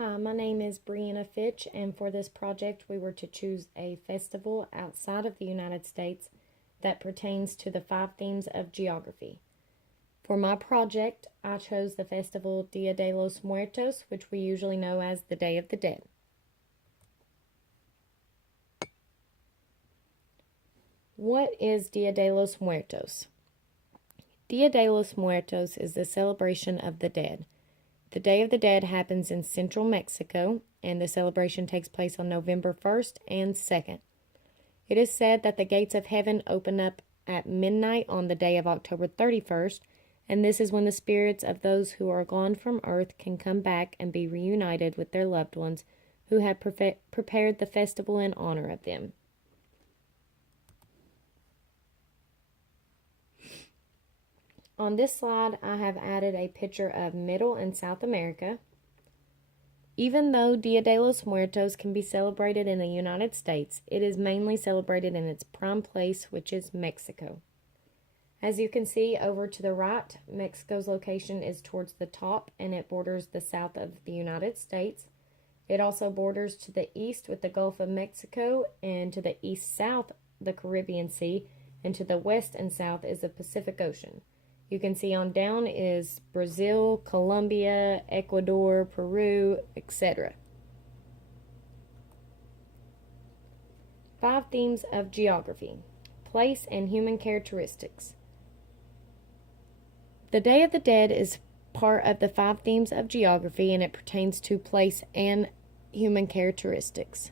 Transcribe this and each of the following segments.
Hi, my name is Brianna Fitch, and for this project, we were to choose a festival outside of the United States that pertains to the 5 themes of geography. For my project, I chose the festival Dia de los Muertos, which we usually know as the Day of the Dead. What is Dia de los Muertos? Dia de los Muertos is the celebration of the dead. The Day of the Dead happens in central Mexico, and the celebration takes place on November 1st and 2nd. It is said that the gates of heaven open up at midnight on the day of October 31st, and this is when the spirits of those who are gone from earth can come back and be reunited with their loved ones who had prepared the festival in honor of them. On this slide, I have added a picture of Middle and South America. Even though Dia de los Muertos can be celebrated in the United States, it is mainly celebrated in its prime place, which is Mexico. As you can see over to the right, Mexico's location is towards the top and it borders the south of the United States. It also borders to the east with the Gulf of Mexico, and to the east-south the Caribbean Sea, and to the west and south is the Pacific Ocean. You can see on down is Brazil, Colombia, Ecuador, Peru, etc. 5 themes of geography: place and human characteristics. The Day of the Dead is part of the 5 themes of geography, and it pertains to place and human characteristics.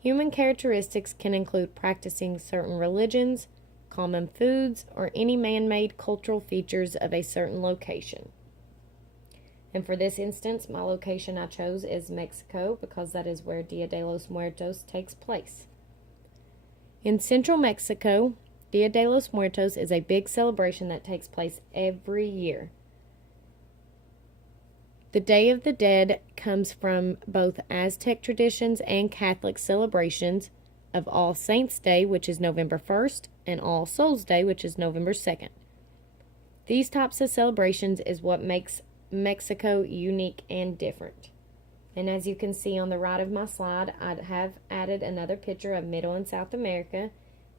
Human characteristics can include practicing certain religions, common foods, or any man-made cultural features of a certain location. And for this instance, my location I chose is Mexico because that is where Dia de los Muertos takes place. In central Mexico, Dia de los Muertos is a big celebration that takes place every year. The Day of the Dead comes from both Aztec traditions and Catholic celebrations of All Saints' Day, which is November 1st, and All Souls' Day, which is November 2nd. These types of celebrations is what makes Mexico unique and different. And as you can see on the right of my slide, I have added another picture of Middle and South America.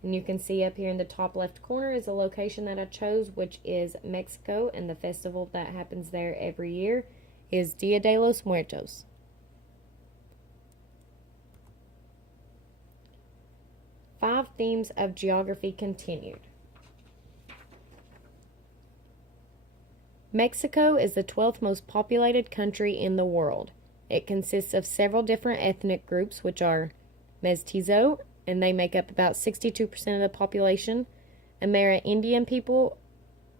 And you can see up here in the top left corner is a location that I chose, which is Mexico, and the festival that happens there every year is Dia de los Muertos. Five themes of geography continued. Mexico is the 12th most populated country in the world. It consists of several different ethnic groups, which are Mestizo, and they make up about 62% of the population, Amerindian people,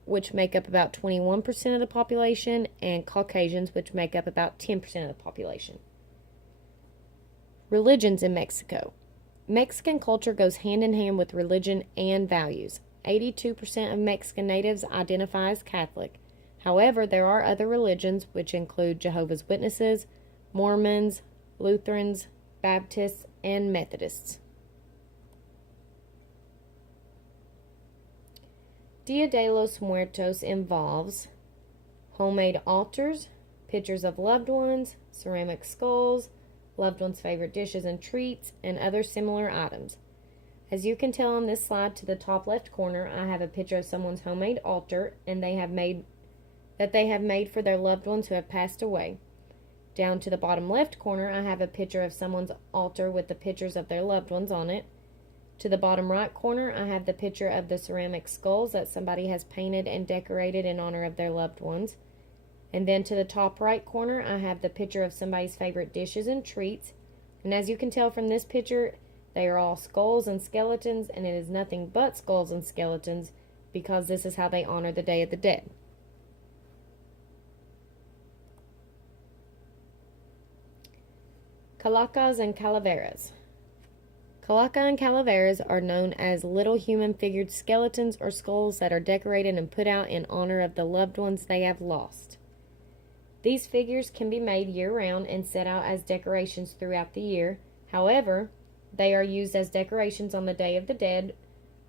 which make up about 21% of the population, and Caucasians, which make up about 10% of the population. Religions in Mexico. Mexican culture goes hand in hand with religion and values. 82% of Mexican natives identify as Catholic. However, there are other religions, which include Jehovah's Witnesses, Mormons, Lutherans, Baptists, and Methodists. Dia de los Muertos involves homemade altars, pictures of loved ones, ceramic skulls, loved ones' favorite dishes and treats, and other similar items. As you can tell on this slide, to the top left corner, I have a picture of someone's homemade altar and they have made for their loved ones who have passed away. Down to the bottom left corner, I have a picture of someone's altar with the pictures of their loved ones on it. To the bottom right corner, I have the picture of the ceramic skulls that somebody has painted and decorated in honor of their loved ones. And then to the top right corner, I have the picture of somebody's favorite dishes and treats. And as you can tell from this picture, they are all skulls and skeletons, and it is nothing but skulls and skeletons because this is how they honor the Day of the Dead. Calacas and calaveras. Calaca and calaveras are known as little human figured skeletons or skulls that are decorated and put out in honor of the loved ones they have lost. These figures can be made year-round and set out as decorations throughout the year. However, they are used as decorations on the Day of the Dead,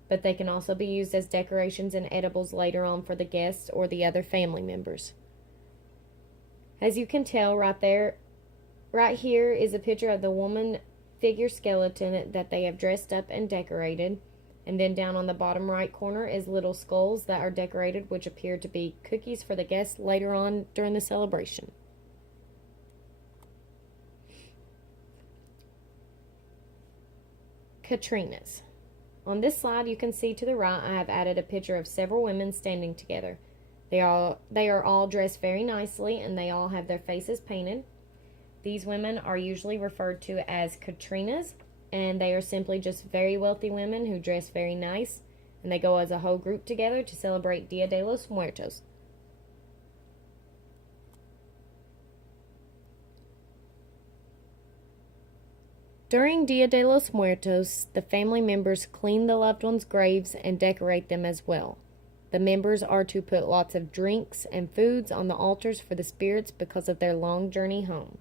but they can also be used as decorations and edibles later on for the guests or the other family members. As you can tell right there Right here is a picture of the woman figure skeleton that they have dressed up and decorated. And then down on the bottom right corner is little skulls that are decorated, which appear to be cookies for the guests later on during the celebration. Katrinas. On this slide, you can see to the right, I have added a picture of several women standing together. They are all dressed very nicely, and they all have their faces painted. These women are usually referred to as Katrinas, and they are simply just very wealthy women who dress very nice, and they go as a whole group together to celebrate Dia de los Muertos. During Dia de los Muertos, the family members clean the loved ones' graves and decorate them as well. The members are to put lots of drinks and foods on the altars for the spirits because of their long journey home.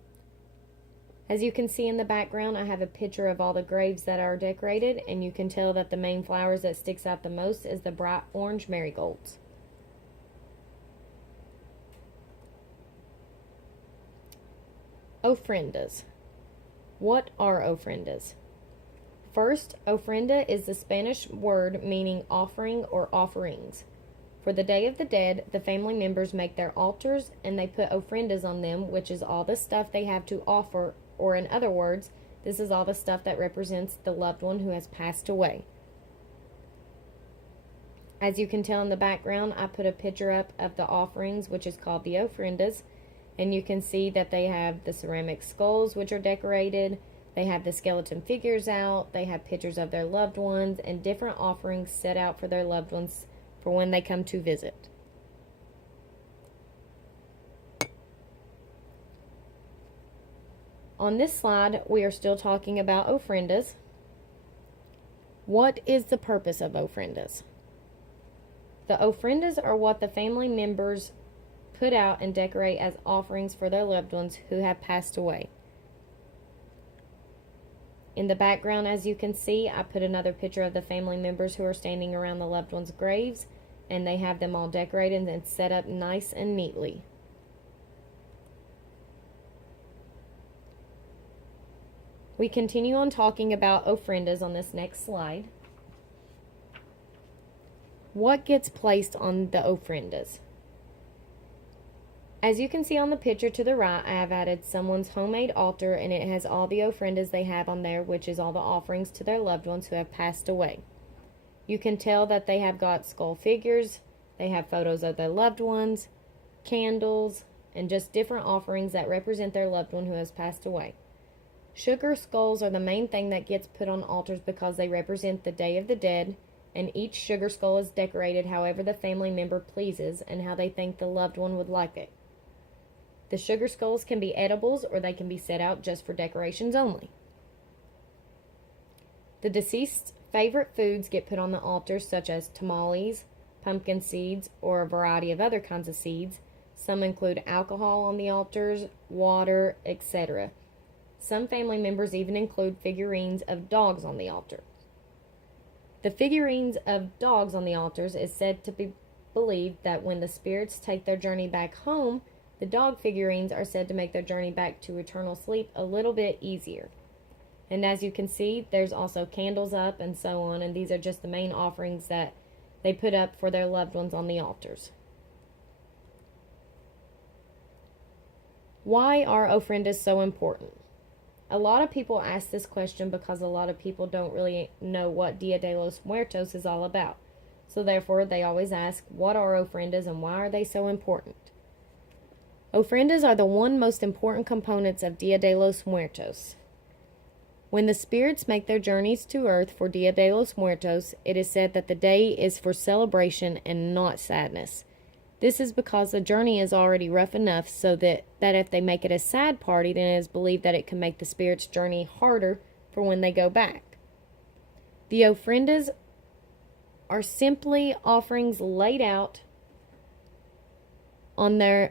As you can see in the background, I have a picture of all the graves that are decorated, and you can tell that the main flowers that sticks out the most is the bright orange marigolds. Ofrendas. What are ofrendas? First, ofrenda is the Spanish word meaning offering or offerings. For the Day of the Dead, the family members make their altars and they put ofrendas on them, which is all the stuff they have to offer, or in other words, this is all the stuff that represents the loved one who has passed away. As you can tell in the background, I put a picture up of the offerings, which is called the ofrendas. And you can see that they have the ceramic skulls, which are decorated. They have the skeleton figures out. They have pictures of their loved ones and different offerings set out for their loved ones for when they come to visit. On this slide, we are still talking about ofrendas. What is the purpose of ofrendas? The ofrendas are what the family members put out and decorate as offerings for their loved ones who have passed away. In the background, as you can see, I put another picture of the family members who are standing around the loved ones' graves, and they have them all decorated and set up nice and neatly. We continue on talking about ofrendas on this next slide. What gets placed on the ofrendas? As you can see on the picture to the right, I have added someone's homemade altar, and it has all the ofrendas they have on there, which is all the offerings to their loved ones who have passed away. You can tell that they have got skull figures, they have photos of their loved ones, candles, and just different offerings that represent their loved one who has passed away. Sugar skulls are the main thing that gets put on altars because they represent the Day of the Dead, and each sugar skull is decorated however the family member pleases and how they think the loved one would like it. The sugar skulls can be edibles or they can be set out just for decorations only. The deceased's favorite foods get put on the altar, such as tamales, pumpkin seeds, or a variety of other kinds of seeds. Some include alcohol on the altars, water, etc. Some family members even include figurines of dogs on the altar. The figurines of dogs on the altars is said to be believed that when the spirits take their journey back home, the dog figurines are said to make their journey back to eternal sleep a little bit easier. And as you can see, there's also candles up and so on, and these are just the main offerings that they put up for their loved ones on the altars. Why are ofrendas so important? A lot of people ask this question because a lot of people don't really know what Dia de los Muertos is all about. So therefore, they always ask, what are ofrendas and why are they so important? Ofrendas are the one most important components of Dia de los Muertos. When the spirits make their journeys to earth for Dia de los Muertos, it is said that the day is for celebration and not sadness. This is because the journey is already rough enough so that if they make it a sad party, then it is believed that it can make the spirits' journey harder for when they go back. The ofrendas are simply offerings laid out on the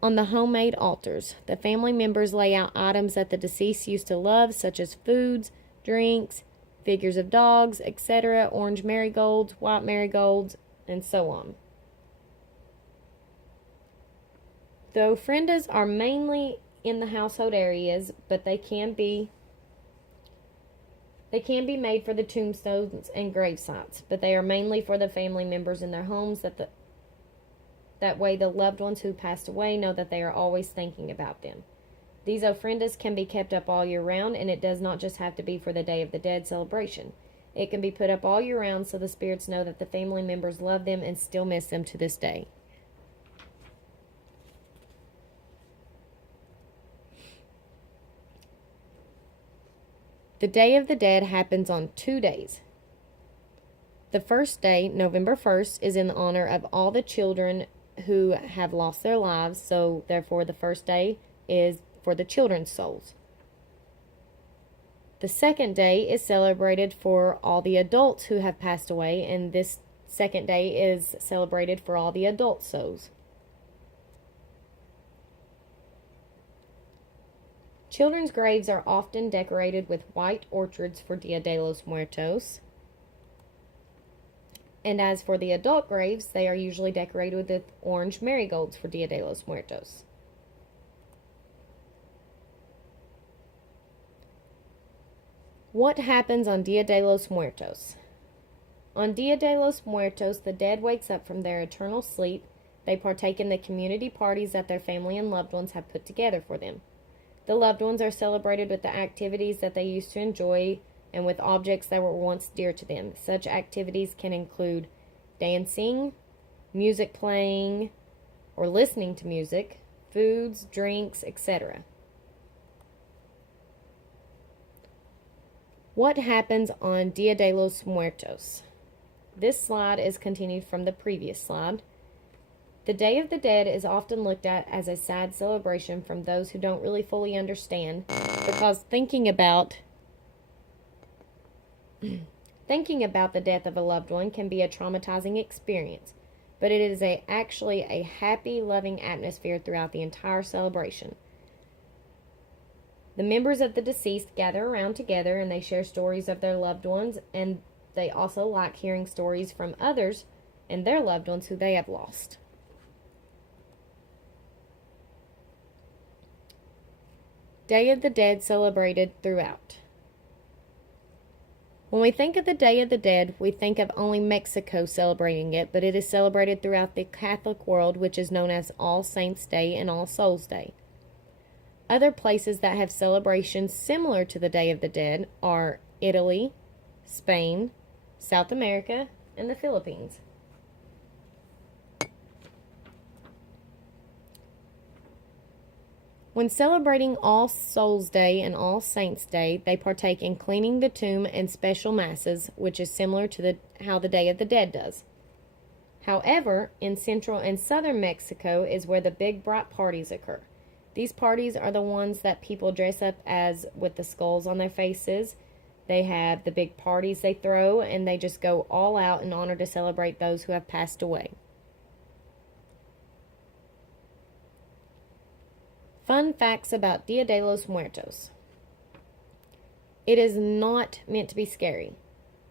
homemade altars. The family members lay out items that the deceased used to love, such as foods, drinks, figures of dogs, etc., orange marigolds, white marigolds, and so on. The ofrendas are mainly in the household areas, but they can be made for the tombstones and grave sites, but they are mainly for the family members in their homes, that way the loved ones who passed away know that they are always thinking about them. These ofrendas can be kept up all year round, and it does not just have to be for the Day of the Dead celebration. It can be put up all year round so the spirits know that the family members love them and still miss them to this day. The Day of the Dead happens on 2 days. The first day, November 1st, is in honor of all the children who have lost their lives, so therefore the first day is for the children's souls. The second day is celebrated for all the adults who have passed away, and this second day is celebrated for all the adult souls. Children's graves are often decorated with white orchids for Dia de los Muertos. And as for the adult graves, they are usually decorated with orange marigolds for Dia de los Muertos. What happens on Dia de los Muertos? On Dia de los Muertos, the dead wakes up from their eternal sleep. They partake in the community parties that their family and loved ones have put together for them. The loved ones are celebrated with the activities that they used to enjoy and with objects that were once dear to them. Such activities can include dancing, music playing or listening to music, foods, drinks, etc. What happens on Dia de los Muertos? This slide is continued from the previous slide. The Day of the Dead is often looked at as a sad celebration from those who don't really fully understand, because thinking about the death of a loved one can be a traumatizing experience, but it is actually a happy, loving atmosphere throughout the entire celebration. The members of the deceased gather around together and they share stories of their loved ones, and they also like hearing stories from others and their loved ones who they have lost. Day of the Dead celebrated throughout. When we think of the Day of the Dead, we think of only Mexico celebrating it, but it is celebrated throughout the Catholic world, which is known as All Saints' Day and All Souls' Day. Other places that have celebrations similar to the Day of the Dead are Italy, Spain, South America, and the Philippines. When celebrating All Souls' Day and All Saints' Day, they partake in cleaning the tomb and special masses, which is similar to how the Day of the Dead does. However, in central and southern Mexico is where the big bright parties occur. These parties are the ones that people dress up as with the skulls on their faces. They have the big parties they throw, and they just go all out in honor to celebrate those who have passed away. Fun facts about Dia de los Muertos. It is not meant to be scary.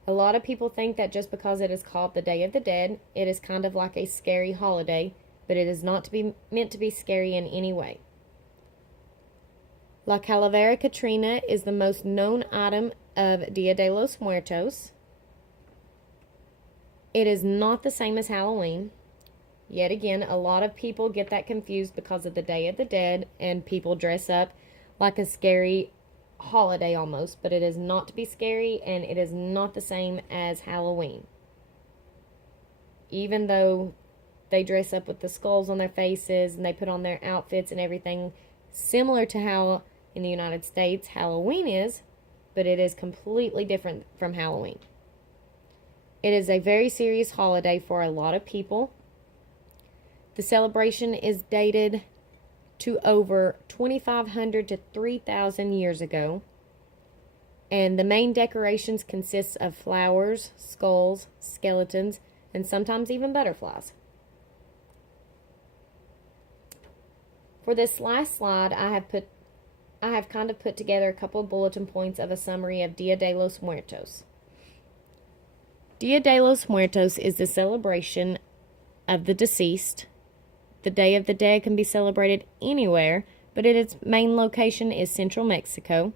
A lot of people think that just because it is called the Day of the Dead, it is kind of like a scary holiday, but it is not meant to be scary in any way. La Calavera Catrina is the most known item of Dia de los Muertos. It is not the same as Halloween. Yet again, a lot of people get that confused because of the Day of the Dead, and people dress up like a scary holiday almost, but it is not to be scary, and it is not the same as Halloween. Even though they dress up with the skulls on their faces and they put on their outfits and everything similar to how in the United States Halloween is, but it is completely different from Halloween. It is a very serious holiday for a lot of people. The celebration is dated to over 2,500 to 3,000 years ago. And the main decorations consist of flowers, skulls, skeletons, and sometimes even butterflies. For this last slide, I have kind of put together a couple of bulletin points of a summary of Dia de los Muertos. Dia de los Muertos is the celebration of the deceased. The Day of the Dead can be celebrated anywhere, but its main location is central Mexico.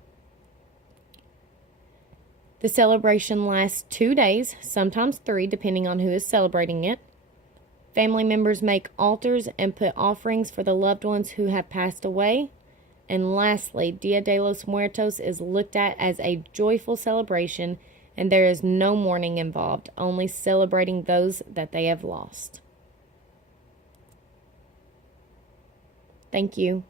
The celebration lasts 2 days, sometimes 3, depending on who is celebrating it. Family members make altars and put offerings for the loved ones who have passed away. And lastly, Dia de los Muertos is looked at as a joyful celebration, and there is no mourning involved, only celebrating those that they have lost. Thank you.